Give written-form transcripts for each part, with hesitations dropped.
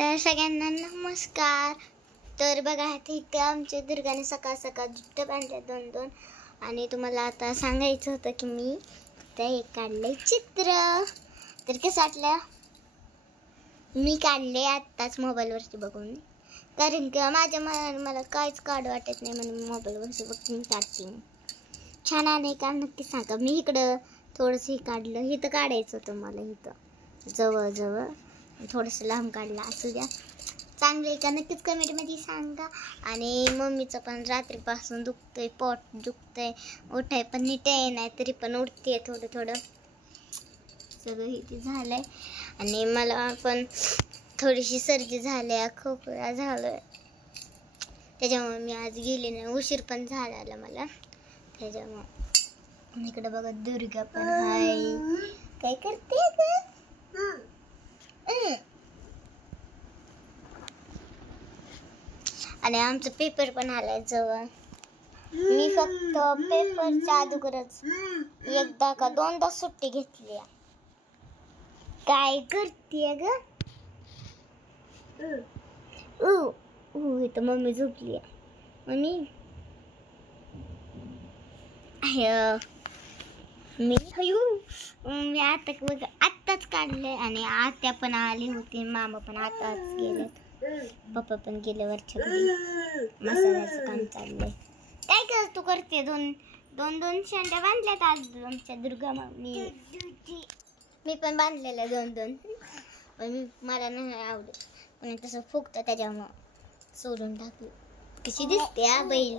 तर सगळ्यांना नमस्कार. तर बघा इथे आमच्या दुर्गाने सकाळ सकाळ जुट्ट बांधल्या 2-2 आणि तुम्हाला आता सांगायचं होतं की मी ते एक काढले चित्र. तर कसं वाटलं? मी काढले आत्ताच मोबाईलवरती बघून, कारण की माझ्या मला काहीच काढ वाटत नाही म्हणून मोबाईलवरती बघून काढते. छान आहे का नक्की सांगा. मी इकडं थोडंसं काढलं, इथं काढायचं होतं मला, इथं जवळ थोडंसं लांब काढलं. असू द्या, चांगलं आहे का नक्कीच कमेंटमध्ये सांगा. आणि मम्मीचं पण रात्रीपासून दुखतंय, पोट दुखतंय, उठाय पण नीट आहे नाही तरी पण उठते थोडं सगळं इथे झालंय. आणि मला पण थोडीशी सर्दी झाली, खोकला झालं, त्याच्यामुळे मी आज गेले नाही. उशीर पण झाला मला त्याच्यामुळे. इकडे बघा दुर्गा पण हाय. काय करते ग? आणि आमचं पेपर पण आलाय जवळ. मी फक्त पेपरच्या अगोदरच एकदा का 2दा सुट्टी घेतली. काय करते ग? इथं मम्मी झोपली. मम्मी मी आत्ताच काढले आणि आत्या पण आली होती, मामा पण आताच गेलेत, पप्पा पण गेले वरच्या घरी. मसाल्याचं काम चाललंय. काय कर तू करते? दोन शेंड्या बांधल्यात आज आमच्या दुर्गा मम्मी. मी पण बांधलेल्या 2-2, पण मला नाही आवडत, पण तसं फुगतं त्याच्यामुळं सोडून टाकली. कशी दिसते हा बैल?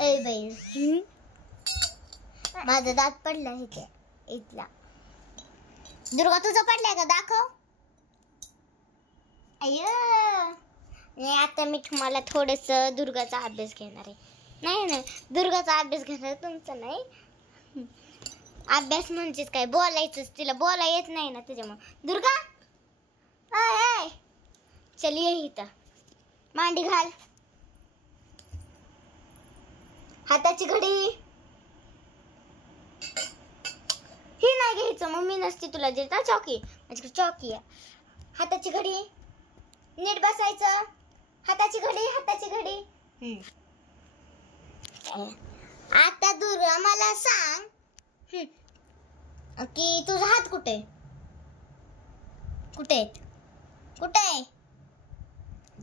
ए बैल, माझा दात पडला इथला. दुर्गा तुझा पडलाय का? दाखव. आता मी तुम्हाला थोडस दुर्गाचा अभ्यास घेणार आहे. नाही दुर्गाचा अभ्यास घेणार, तुमचा नाही. अभ्यास म्हणजेच काय, बोलायचंच. तिला बोला येत नाही ना त्याच्यामुळे. दुर्गा चल ये इथं, मांडी घाल, हाताची घडी. ही नाही घ्यायचं, मम्मी नसती तुला देता चौकी. माझ्याकडे चौकी आहे. हाताची घडी, नीट बसायचं. हाताची घडी. आता दुर्गा मला सांग की तुझा हात कुठे आहे?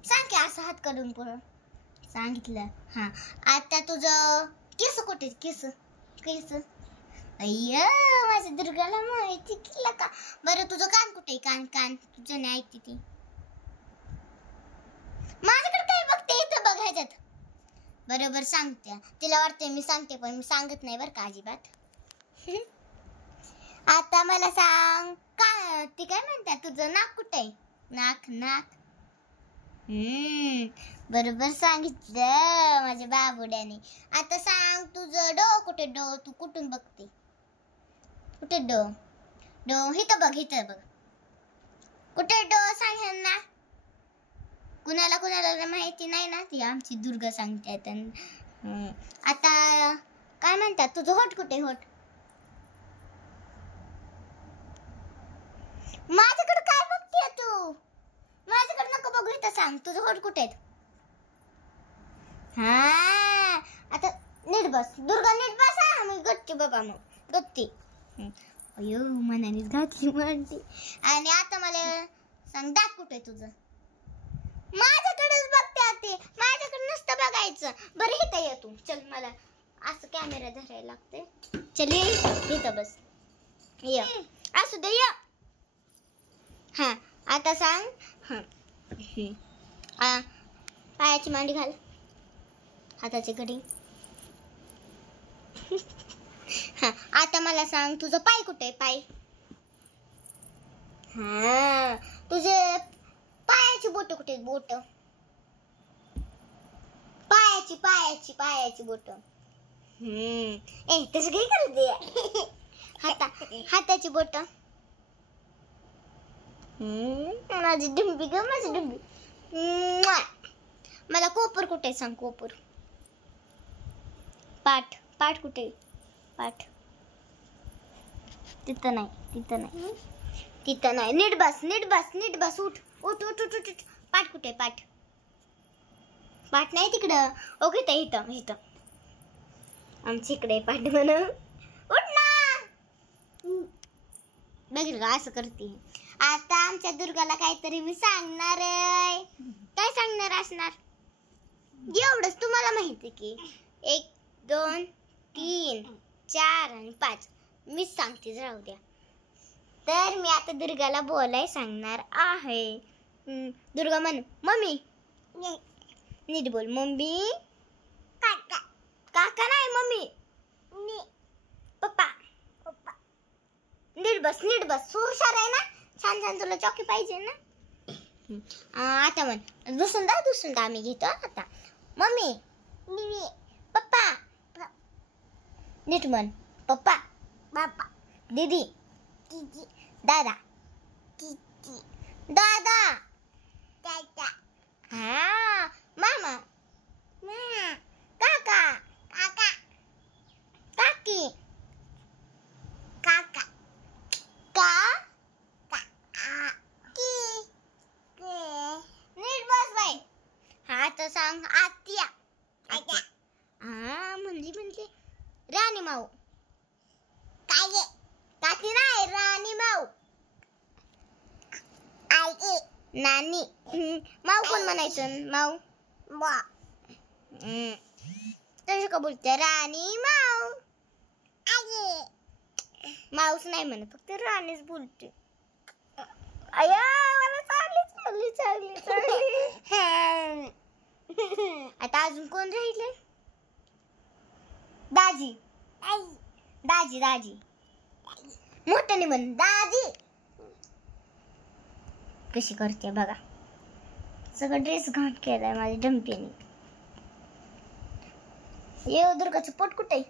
सांग की असं हात काढून पुढं. सांगितलं. हा, आता तुझं केस कुठे? केस अय्या, माझ्या दुर्गाला माहिती केलं का? बरं तुझं कान कुठे? कान तुझं नाही ऐकते ती. माझ्याकडे काय बघते? इथं बघ ह्याच्यात. बरोबर सांगते. तिला वाटते मी सांगते, पण मी सांगत नाही बरं का अजिबात. आता मला सांग, का ती काय म्हणतात, तुझं नाक कुठे? नाक. बरोबर सांगितलं माझ्या बाबुड्याने. आता सांग, तुझं डो कुठे? डो तू कुठून बघते? कुठे डो? इथं बघ. कुठे डो? सांग ह्यांना. कुणाला माहिती नाही ना, ती आमची दुर्गा सांगते. आता काय म्हणतात, तुझं होठ कुठे? होठ माझ्याकडे काय बघते तू? माझ्याकडे नको बघू, इथं सांग तुझं होठ कुठे? हा, आता नीट बस दुर्गा, नीट बस. मग गट्टी बाबा, मग गट्टी. अयो, मनानेच घातली मांडी. आणि आता मला सांग, दात कुठे तुझं? माझ्याकडेच बघते ते, माझ्याकडे नसतं बघायचं. बरं इथं ये तू. चल, मला असं कॅमेरा धरायला लागते. चल ये इथं बस. ये असू दे, ये. हा, आता सांग. पायाची मांडी घाल, हाताची घडी. हा, आता मला सांग, तुझं पाय कुठे? पाय. हा, तुझे पायाची बोट कुठे? बोट. पायाची बोट. तसं काय करते? हाताची बोट. माझी डुंबी ग, माझी डुंबी. मला कोपर कुठे? सांग कोपर. पाठ कुठे? पाठ तिथं नाही. नीट बस. उठ. पाठ कुठे पाठ? पाठ नाही तिकडं. ओके ताई इथं इथं आमच्या इकडे पाठ म्हणून. उठ ना. बघितलं का असं करते. आता आमच्या दुर्गाला काहीतरी मी सांगणार आहे. काय सांगणार असणार? एवढंच तुम्हाला माहिती की 1 2 3 4 आणि 5 मीच सांगते, राहू द्या. तर मी आता दुर्गाला बोलाय सांगणार आहे. दुर्गा म्हण मम्मी. नीट बोल. मम्मी. काका. काका नाही मम्मी. पप्पा. पप्पा. नीट बस नीट बस. हुशार आहे ना. छान छान तुला चॉकी पाहिजे ना. आता म्हण दुसरून दा आम्ही घेतो आता. मम्मी. पप्पा. नीट म्हण. पप्पा. बापा. दीदी. दादा. दादा. हा. मामा. काका. काकी. काका. नीट बस बाई. हा तर सांग. आत्या. हा म्हणली राणी माऊ. काय? काकी नाही, राणी माऊ. आई. नानी. माऊ कोण म्हणायचं? माऊ. तशी का बोलते? राणी माऊ. माऊस नाही म्हणत, फक्त राणीच बोलते. अय्या मला चालली. आता अजून कोण राहिले? दाजी. दाजी. मोठ्याने म्हण. दाजी. कशी करते बघा. सगळं ड्रेस घाट केलाय माझ्या डंपीने. ये दुर्गाचं पोट कुठे?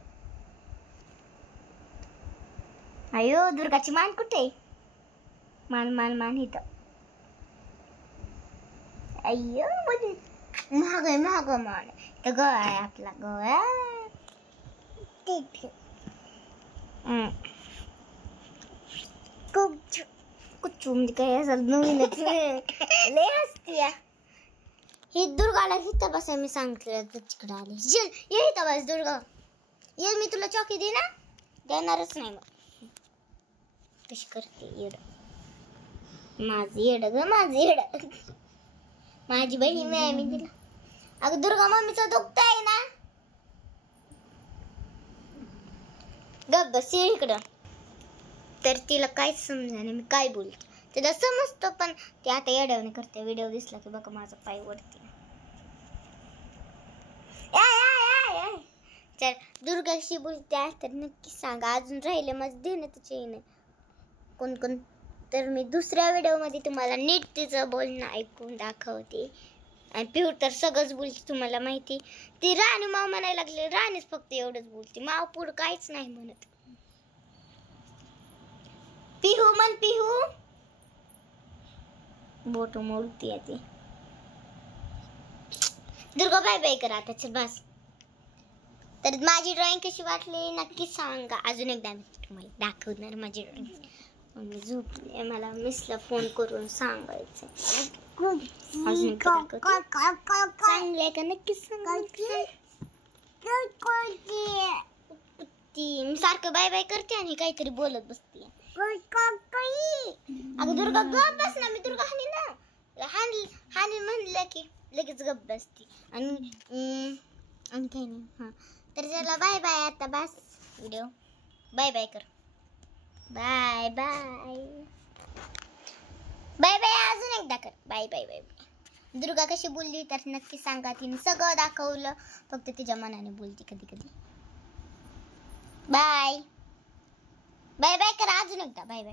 अयो दुर्गाची मान कुठे? मान इथं. अय्यो महाग मान. तर गळा आहे आपला गळा. कुच्चू म्हणजे काय असं नवीनच लय हसतीया. ही दुर्गाला इथं बसाय मी सांगितलं तर तिकडे आली. ये इथं बस दुर्गा. ये मी तुला चॉकी दे ना. देणारच नाही मग. कशी करते येड. माझं येड. माझी बहीण आहे मी तिला. अगं दुर्गा मम्मीचं दुखतंय ना. गप बस इकडं. तर तिला काहीच समजा नाही मी काय बोलते. तिला समजतं पण ती आता येड्यावणी करते. व्हिडिओ दिसला की बघा माझा पाय वरती. तर दुर्गाशी बोलते तर नक्की सांगा. अजून राहिले माझं देण्यातच येईन कोण. तर मी दुसऱ्या व्हिडिओमध्ये तुम्हाला नीट तिचं बोलणं ऐकून दाखवते. आणि पिहू तर सगळंच बोलते तुम्हाला माहिती. ती राणी माव म्हणायला लागली. राणीच फक्त एवढंच बोलते. माव पुढं काहीच नाही म्हणत. पिहू म्हण. पिहू. बोट मोडती ती. दुर्गा बाय बाय करा आता. चल बस. तर माझी ड्रॉइंग कशी वाटली नक्की सांगा. अजून एकदा मी तुम्हाला दाखवणार माझी ड्रॉइंग. मी झोपले. मला मिसला फोन करून सांगायचं. अजून चांगले का नक्की सांगा. मी सारखं बाय बाय करते आणि काहीतरी बोलत बसते. अगं दुर्गा गप बस ना. मी दुर्गा हानी म्हणलं की लगेच गप बसते. आणि काही नाही. हा तर चला बाय बाय आता. बस व्हिडिओ. बाय बाय कर. बाय. अजून एकदा कर. बाय. दुर्गा कशी बोलली तर नक्की सांगा. तिने सगळं दाखवलं. फक्त तिच्या मनाने बोलते कधी. बाय कर. अजून एकदा बाय.